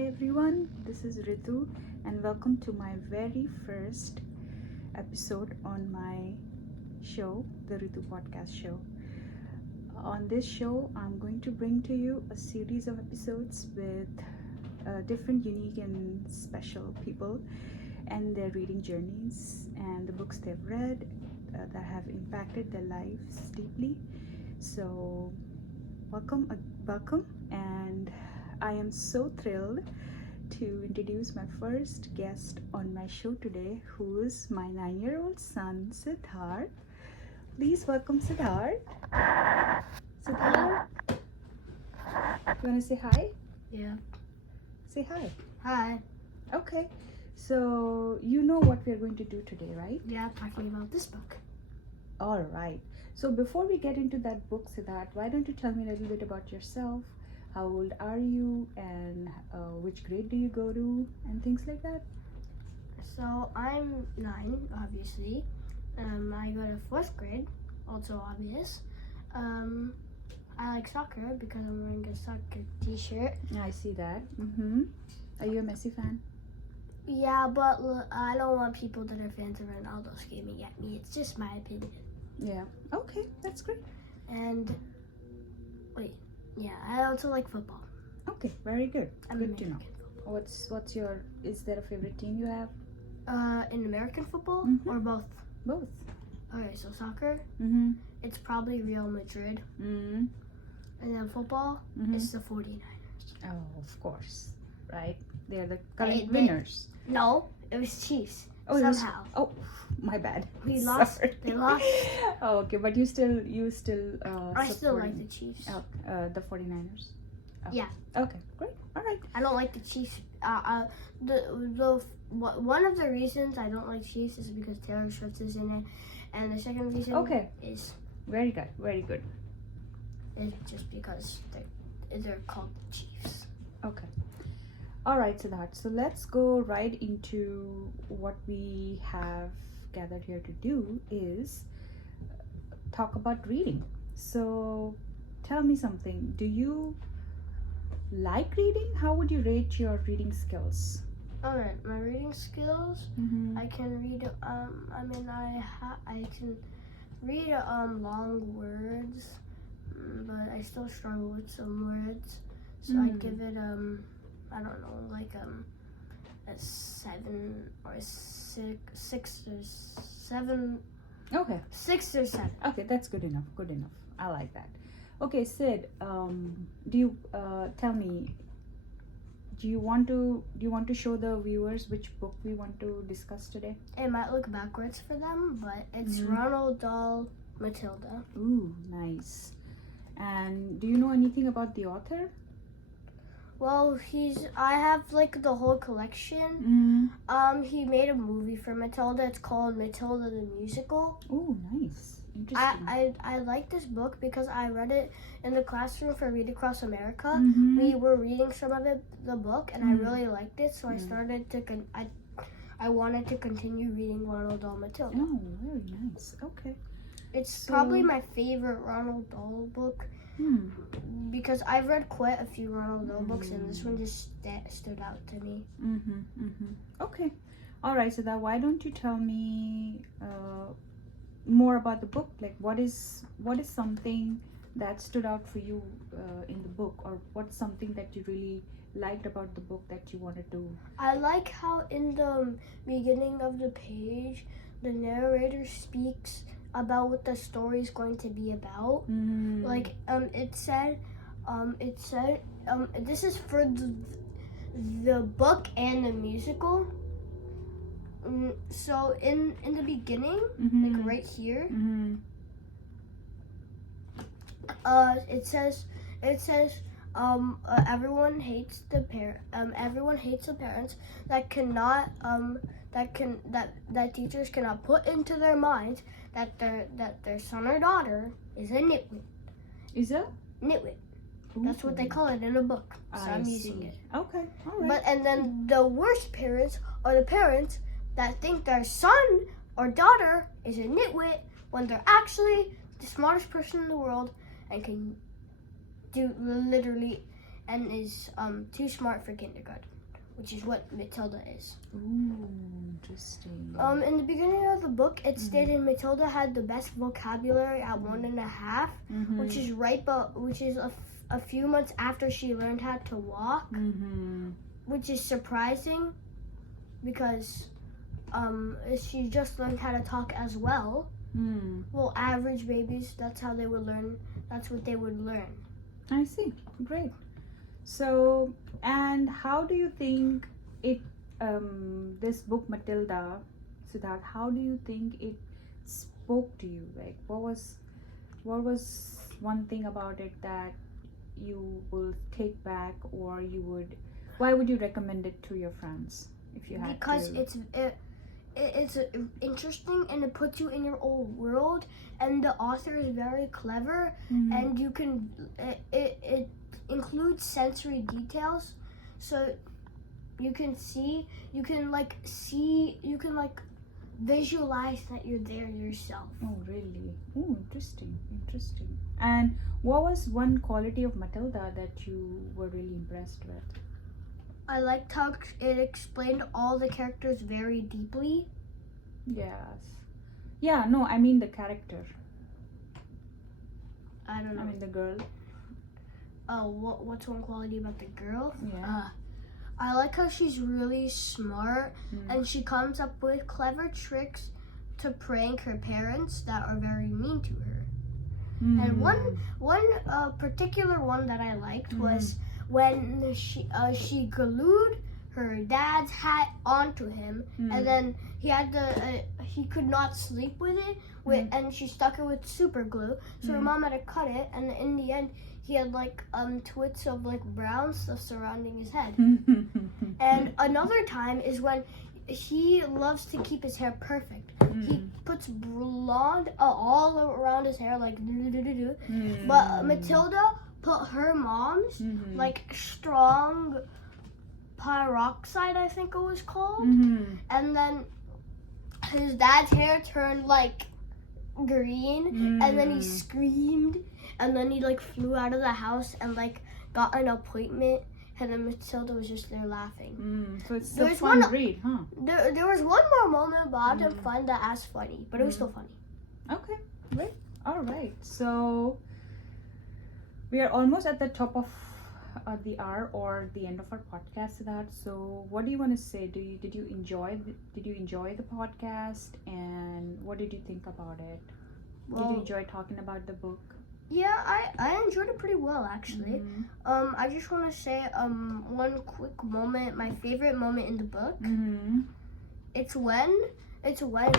Hi everyone, this is Ritu and welcome to my very first episode on my show, the Ritu Podcast Show. On this show, I'm going to bring to you a series of episodes with different, unique, and special people and their reading journeys and the books they've read that have impacted their lives deeply. So, welcome, and I am so thrilled to introduce my first guest on my show today, who is my 9-year-old son, Siddharth. Please welcome Siddharth. Siddharth, you want to say hi? Yeah. Say hi. Hi. Okay, so you know what we're going to do today, right? Yeah, talking about this book. All right. So before we get into that book, Siddharth, why don't you tell me a little bit about yourself? How old are you, and which grade do you go to, and things like that? So I'm 9, obviously. I go to 4th grade, also obvious. I like soccer because I'm wearing a soccer t-shirt. I see that. Mm-hmm. Are you a Messi fan? Yeah, but I don't want people that are fans of Ronaldo screaming at me. It's just my opinion. Yeah. Okay, that's great. And I also like football. Okay, very good. I'm Good to know. American football. What's your? Is there a favorite team you have? In American football Mhm. or both? Both. Okay, so soccer, Mm-hmm. it's probably Real Madrid. Mm-hmm. And then football, Mm-hmm. it's the 49ers. Oh, of course. Right. They are the current They- winners. No, it was Chiefs. Oh, it was- Somehow. Oh, my bad. We lost. Sorry. They lost. Oh, okay, but you still I still like supporting, the Chiefs. the 49ers. Oh. Yeah. Okay, great. All right. I don't like the Chiefs. One of the reasons I don't like Chiefs is because Taylor Swift is in it, and the second reason Okay. is Very good. Very good. just because they're called the Chiefs. Okay. All right, Siddharth. So let's go right into what we have gathered here to do is talk about reading. So tell me something. Do you like reading? How would you rate your reading skills? All right, my reading skills. Mm-hmm. I can read. I can read long words, but I still struggle with some words. So I'd give it I don't know, like a 7 or 6 or 7. Okay. 6 or 7. Okay, that's good enough. Good enough. I like that. Okay, Sid. Do you tell me? Do you want to show the viewers which book we want to discuss today? It might look backwards for them, but it's Mhm. Ronald Dahl Matilda. Ooh, nice. And do you know anything about the author? Well, I have like the whole collection. Mm. He made a movie for Matilda. It's called Matilda the Musical. Oh, nice. Interesting. I like this book because I read it in the classroom for Read Across America. Mhm. We were reading some of the book, and I Mhm. really liked it. So I Mm. started to I wanted to continue reading Ronald Dahl Matilda. Oh, very nice. Okay. It's So- probably my favorite Ronald Dahl book because I've read quite a few Ronald Dahl books, and this one just stood out to me. Mm-hmm. Mm-hmm. Okay. All right. So why don't you tell me more about the book? Like, what is something that stood out for you in the book, or what's something that you really liked about the book that you wanted to? I like how in the beginning of the page, the narrator speaks about what the story is going to be about. Mm. Like it said this is for the book and the musical. So in the beginning, Mhm. like right here, Mm-hmm. it says everyone hates the parents that cannot that teachers cannot put into their minds that their son or daughter is a nitwit. Is it? Nitwit. That's what they call it in the book. So I'm using it. Okay. All right. But and then the worst parents are the parents that think their son or daughter is a nitwit when they're actually the smartest person in the world and can do literally and is too smart for kindergarten, which is what Matilda is. Ooh, interesting. In the beginning of the book, it stated Matilda had the best vocabulary at 1.5, which is which is a few months after she learned how to walk, which is surprising because she just learned how to talk as well. Well, average babies, that's how they would learn. That's what they would learn. I see. Great. So, and how do you think it, this book Matilda, Siddharth, how do you think it spoke to you? Like, what was one thing about it that you will take back, or why would you recommend it to your friends if you had Because to? it's interesting and it puts you in your own world, and the author is very clever, and you can it includes sensory details, so you can visualize that you're there yourself. Oh, really? Oh, interesting. And what was one quality of Matilda that you were really impressed with? I liked how it explained all the characters very deeply. Yes. Yeah, no, I mean the character. I don't know. I mean the girl. Oh, what's one quality about the girl? Yeah. I like how she's really smart, and she comes up with clever tricks to prank her parents that are very mean to her. And one particular one that I liked was when she glued her dad's hat onto him, and then he could not sleep with it, and she stuck it with super glue. So her mom had to cut it, and in the end, he had like twits of like brown stuff surrounding his head. And another time is when he loves to keep his hair perfect. He puts blonde all around his hair, like do. But Matilda put her mom's like strong peroxide, I think it was called, and then his dad's hair turned like green, and then he screamed, and then he like flew out of the house and like got an appointment. And then Matilda was just there laughing. So it's a fun read, huh? There was one more moment, but I didn't find that as funny. But it was still funny. Okay, great. All right. So we are almost at the top of the hour or the end of our podcast. So what do you want to say? Did you enjoy the podcast, and what did you think about it? Did you enjoy talking about the book? Yeah, I enjoyed it pretty well, actually. I just want to say one quick moment, my favorite moment in the book. It's when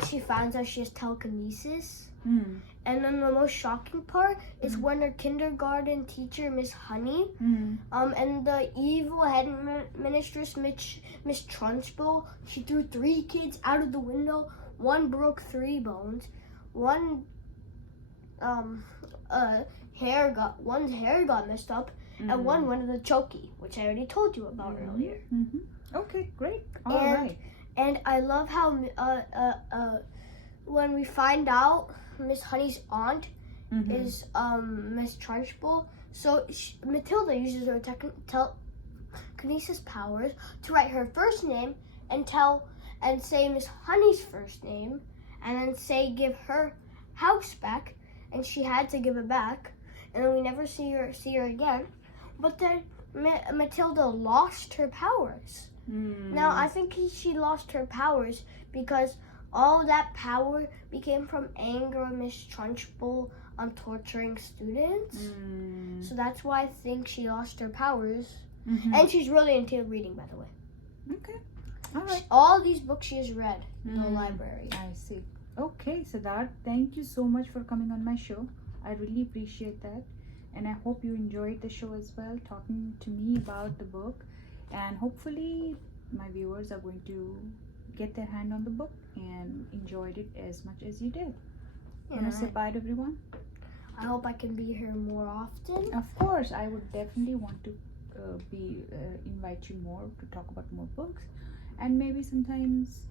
she finds out she has telekinesis. And then the most shocking part is when her kindergarten teacher, Miss Honey, and the evil headmistress, Miss Trunchbull, she threw 3 kids out of the window. One broke 3 bones. One's hair got messed up, and one went in the chokey, which I already told you about earlier. Okay, great. All right. And I love how when we find out Miss Honey's aunt is Miss Trunchbull, so Matilda uses her telekinesis powers to write her first name and say Miss Honey's first name, and then give her house back, and she had to give it back, and then we never see her again. But then Matilda lost her powers. Now I think she lost her powers because all that power became from anger of Miss Trunchbull on torturing students. So that's why I think she lost her powers. And she's really into reading, by the way. Okay. All right. All these books she has read in the library. I see. Okay, Siddharth, thank you so much for coming on my show. I really appreciate that. And I hope you enjoyed the show as well, talking to me about the book. And hopefully my viewers are going to get their hand on the book and enjoyed it as much as you did. Want to say bye to everyone? I hope I can be here more often. Of course, I would definitely want to invite you more to talk about more books, and maybe sometimes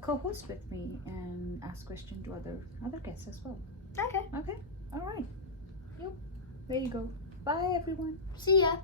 co-host with me and ask questions to other guests as well. Okay. All right. Yep. There you go. Bye, everyone. See ya.